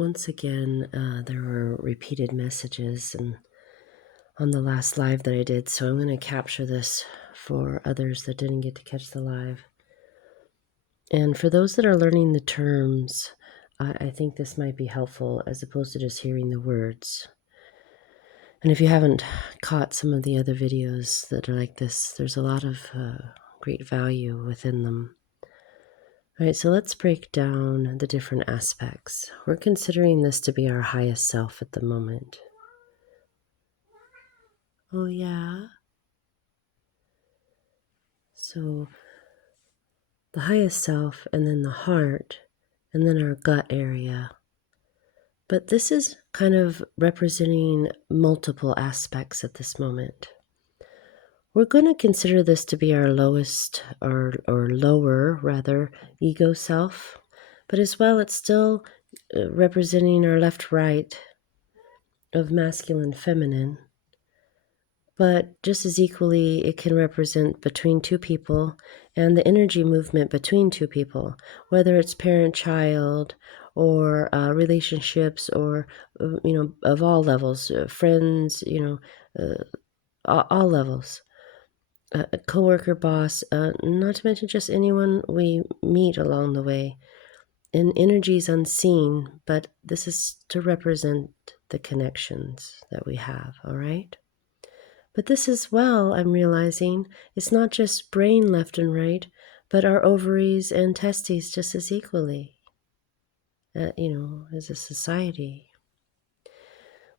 Once again, there were repeated messages and on the last live that I did, so I'm going to capture this for others that didn't get to catch the live. And for those that are learning the terms, I think this might be helpful as opposed to just hearing the words. And if you haven't caught some of the other videos that are like this, there's a lot of great value within them. All right, so let's break down the different aspects. We're considering this to be our highest self at the moment. Oh, yeah. So the highest self, and then the heart, and then our gut area. But this is kind of representing multiple aspects at this moment. We're going to consider this to be our lowest, or lower, rather, ego self. But as well, it's still representing our left-right of masculine, feminine. But just as equally, it can represent between two people and the energy movement between two people, whether it's parent-child or relationships or, of all levels, friends, all levels, a coworker, boss, not to mention just anyone we meet along the way. And energy is unseen, but this is to represent the connections that we have, all right? But this as well, I'm realizing, it's not just brain left and right, but our ovaries and testes just as equally, as a society,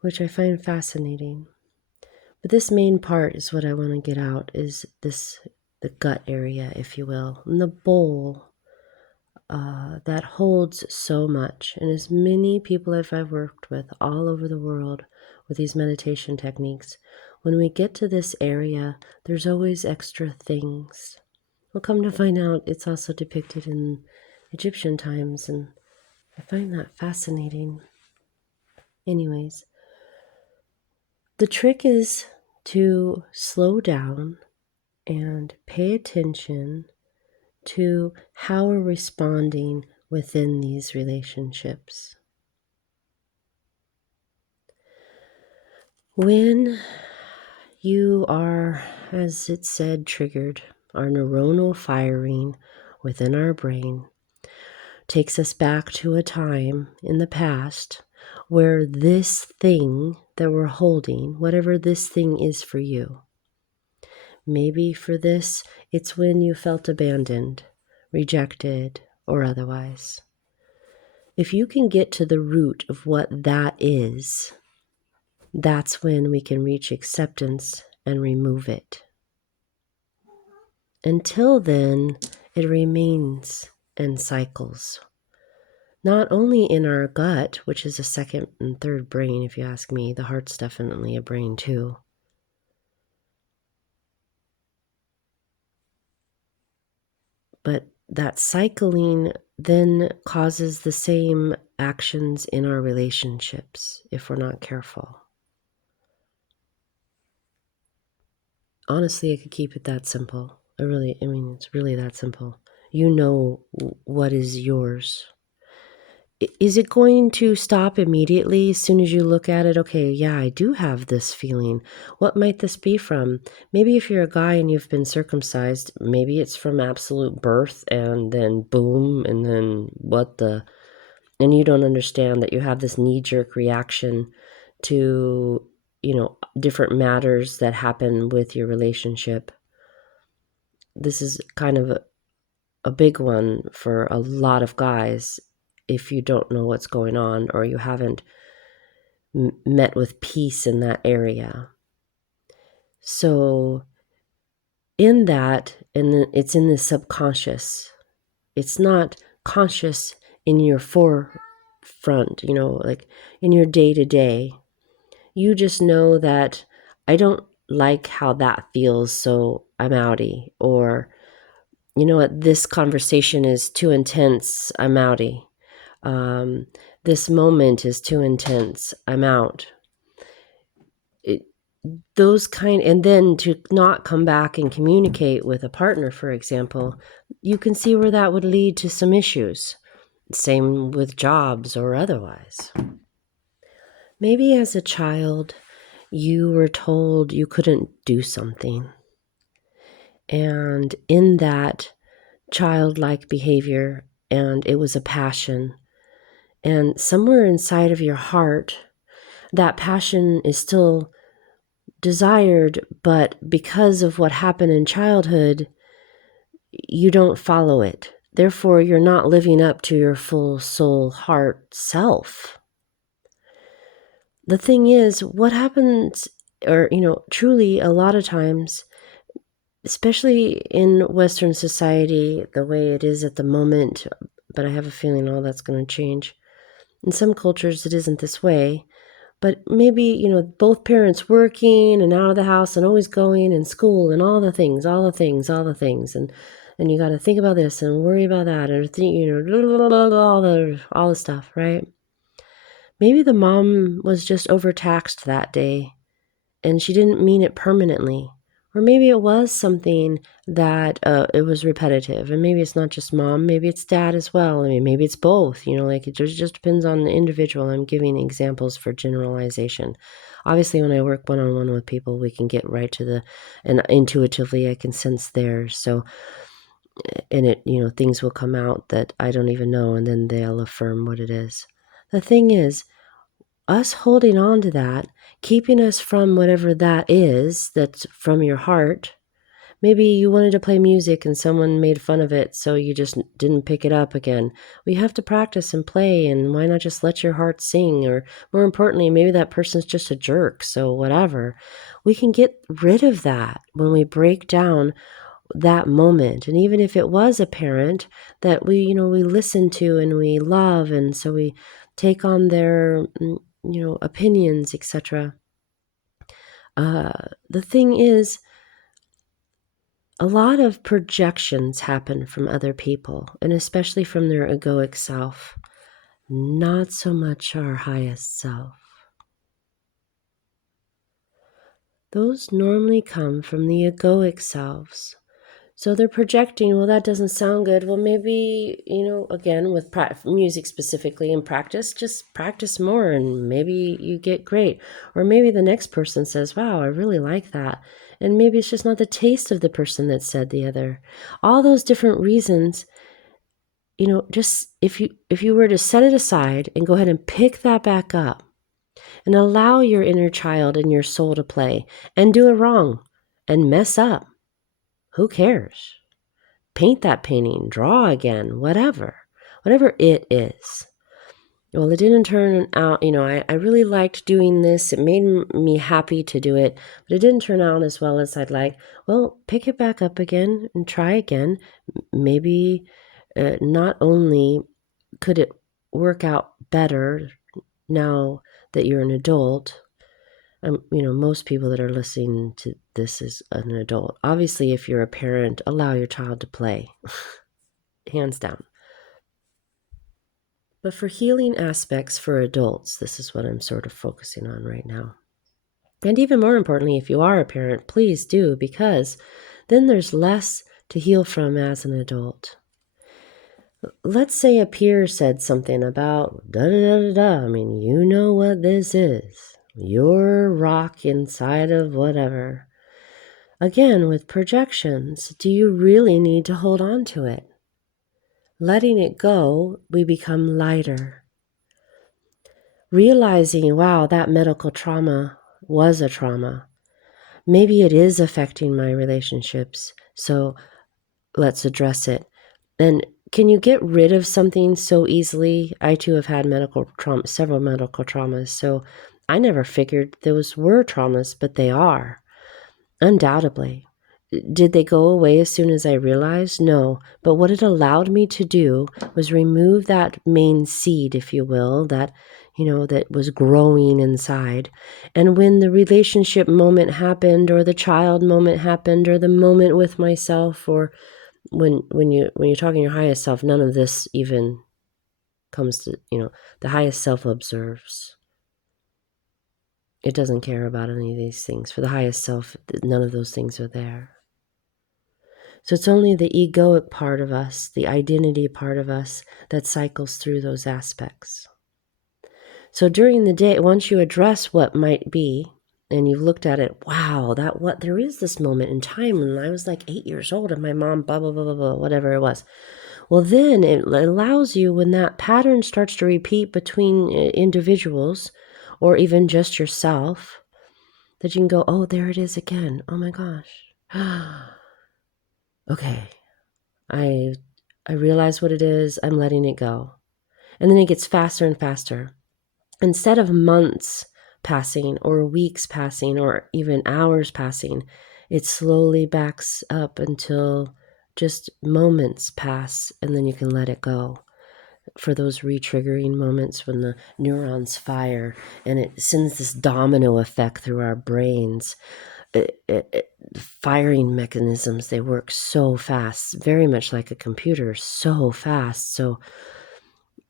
which I find fascinating. But this main part is what I want to get out, is the gut area, if you will, and the bowl that holds so much. And as many people as I've worked with all over the world with these meditation techniques, when we get to this area, there's always extra things. We'll come to find out it's also depicted in Egyptian times, and I find that fascinating. Anyways, the trick is to slow down and pay attention to how we're responding within these relationships. When you are, as it said, triggered, our neuronal firing within our brain takes us back to a time in the past where this thing that we're holding, whatever this thing is for you, maybe for this, it's when you felt abandoned, rejected, or otherwise. If you can get to the root of what that is, that's when we can reach acceptance and remove it. Until then, it remains and cycles. Not only in our gut, which is a second and third brain, if you ask me. The heart's definitely a brain too. But that cycling then causes the same actions in our relationships if we're not careful. Honestly, I could keep it that simple. It's really that simple. You know what is yours. Is it going to stop immediately as soon as you look at it? Okay, yeah, I do have this feeling. What might this be from? Maybe if you're a guy and you've been circumcised, maybe it's from absolute birth and then boom, and then and you don't understand that you have this knee-jerk reaction to, different matters that happen with your relationship. This is kind of a big one for a lot of guys if you don't know what's going on or you haven't met with peace in that area. So in that, and it's in the subconscious. It's not conscious in your forefront, like in your day-to-day. You just know that I don't like how that feels, so I'm outie. Or, you know what, this conversation is too intense, I'm outie. This moment is too intense, I'm out. And then to not come back and communicate with a partner, for example, you can see where that would lead to some issues. Same with jobs or otherwise. Maybe as a child, you were told you couldn't do something. And in that childlike behavior, and it was a passion, and somewhere inside of your heart, that passion is still desired, but because of what happened in childhood, you don't follow it. Therefore, you're not living up to your full soul, heart self. The thing is, what happens, or, truly a lot of times, especially in Western society, the way it is at the moment, but I have a feeling all that's going to change. In some cultures, it isn't this way. But maybe, both parents working and out of the house and always going and school and all the things. And you got to think about this and worry about that and all the stuff, right? Maybe the mom was just overtaxed that day and she didn't mean it permanently. Or maybe it was something that it was repetitive. And maybe it's not just mom, maybe it's dad as well. I mean, maybe it's both, it just depends on the individual. I'm giving examples for generalization. Obviously, when I work one-on-one with people, we can get right to and intuitively I can sense theirs. So, and it, things will come out that I don't even know, and then they'll affirm what it is. The thing is, us holding on to that, keeping us from whatever that is, that's from your heart. Maybe you wanted to play music and someone made fun of it, so you just didn't pick it up again. We have to practice and play, and why not just let your heart sing? Or more importantly, maybe that person's just a jerk, so whatever. We can get rid of that when we break down that moment. And even if it was a parent that we listen to and we love, and so we take on their opinions, etc. The thing is, a lot of projections happen from other people, and especially from their egoic self, not so much our highest self. Those normally come from the egoic selves. So they're projecting, well, that doesn't sound good. Well, maybe, again, with music specifically in practice, just practice more and maybe you get great. Or maybe the next person says, wow, I really like that. And maybe it's just not the taste of the person that said the other. All those different reasons, just if you were to set it aside and go ahead and pick that back up and allow your inner child and your soul to play and do it wrong and mess up, who cares? Paint that painting, draw again, whatever it is. Well, it didn't turn out, I really liked doing this. It made me happy to do it, but it didn't turn out as well as I'd like. Well, pick it back up again and try again. Maybe not only could it work out better now that you're an adult. Most people that are listening to this is an adult. Obviously, if you're a parent, allow your child to play, hands down. But for healing aspects for adults, this is what I'm sort of focusing on right now. And even more importantly, if you are a parent, please do, because then there's less to heal from as an adult. Let's say a peer said something about da-da-da-da-da. I mean, you know what this is. Your rock inside of whatever. Again, with projections, do you really need to hold on to it? Letting it go, we become lighter. Realizing, wow, that medical trauma was a trauma. Maybe it is affecting my relationships, so let's address it. And can you get rid of something so easily? I too have had several medical traumas, so I never figured those were traumas, but they are, undoubtedly. Did they go away as soon as I realized? No, but what it allowed me to do was remove that main seed, if you will, that was growing inside. And when the relationship moment happened, or the child moment happened, or the moment with myself, or when you're talking your highest self, none of this even comes to, the highest self observes. It doesn't care about any of these things. For the highest self, none of those things are there. So it's only the egoic part of us, the identity part of us, that cycles through those aspects. So during the day, once you address what might be, and you've looked at it, wow, there is this moment in time when I was like 8 years old and my mom, blah, blah, blah, blah, blah, whatever it was. Well, then it allows you, when that pattern starts to repeat between individuals or even just yourself, that you can go, oh, there it is again. Oh my gosh. Okay. I realize what it is. I'm letting it go. And then it gets faster and faster. Instead of months passing or weeks passing or even hours passing, it slowly backs up until just moments pass, and then you can let it go. For those re-triggering moments when the neurons fire and it sends this domino effect through our brains. Firing mechanisms, they work so fast, very much like a computer, so fast. So,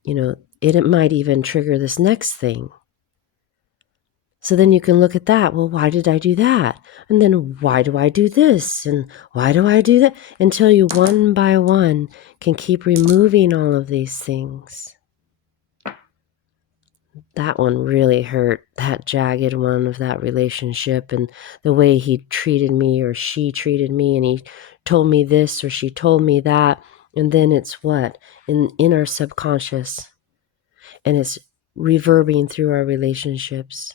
it might even trigger this next thing. So then you can look at that. Well, why did I do that? And then why do I do this? And why do I do that? Until you one by one can keep removing all of these things. That one really hurt, that jagged one of that relationship and the way he treated me or she treated me, and he told me this or she told me that. And then it's what? In our subconscious, and it's reverberating through our relationships.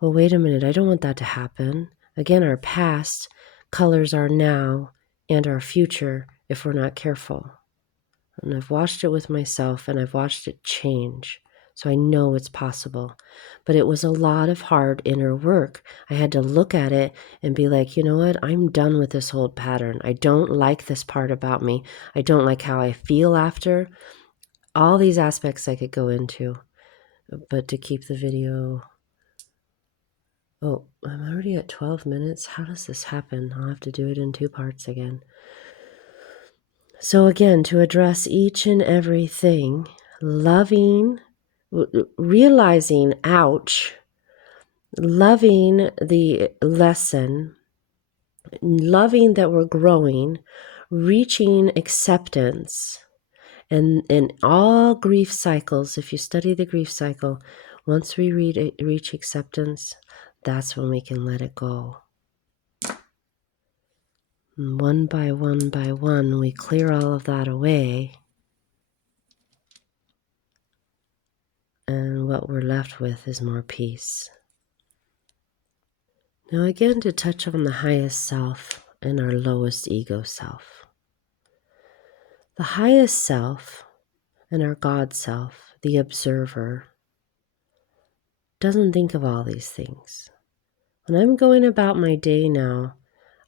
Well, wait a minute, I don't want that to happen. Again, our past colors our now and our future if we're not careful. And I've watched it with myself, and I've watched it change. So I know it's possible. But it was a lot of hard inner work. I had to look at it and be like, you know what? I'm done with this old pattern. I don't like this part about me. I don't like how I feel after. All these aspects I could go into. But to keep the video... Oh, I'm already at 12 minutes. How does this happen? I'll have to do it in 2 parts again. So again, to address each and everything, loving, realizing, ouch, loving the lesson, loving that we're growing, reaching acceptance, and in all grief cycles, if you study the grief cycle, once we reach acceptance, that's when we can let it go. And one by one, we clear all of that away. And what we're left with is more peace. Now again, to touch on the highest self and our lowest ego self. The highest self and our God self, the observer, doesn't think of all these things. When I'm going about my day now,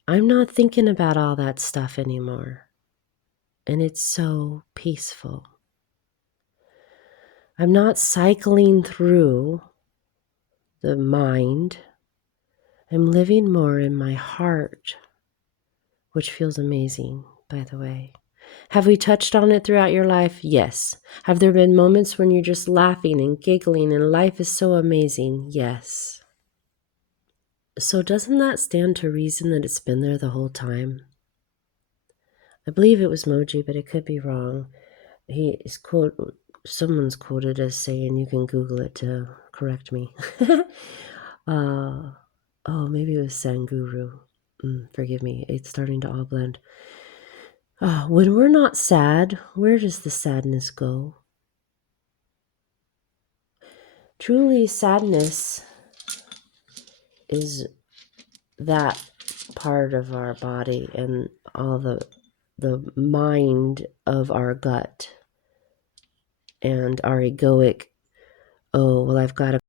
I'm not thinking about all that stuff anymore. And it's so peaceful. I'm not cycling through the mind. I'm living more in my heart, which feels amazing, by the way. Have we touched on it throughout your life? Yes. Have there been moments when you're just laughing and giggling and life is so amazing? Yes. So doesn't that stand to reason that it's been there the whole time? I believe it was Moji, but it could be wrong. Someone's quoted as saying, you can Google it to correct me. Maybe it was Sanguru. Forgive me, it's starting to all blend. When we're not sad, where does the sadness go? Truly, sadness is that part of our body and all the mind of our gut and our egoic, oh, well, I've got to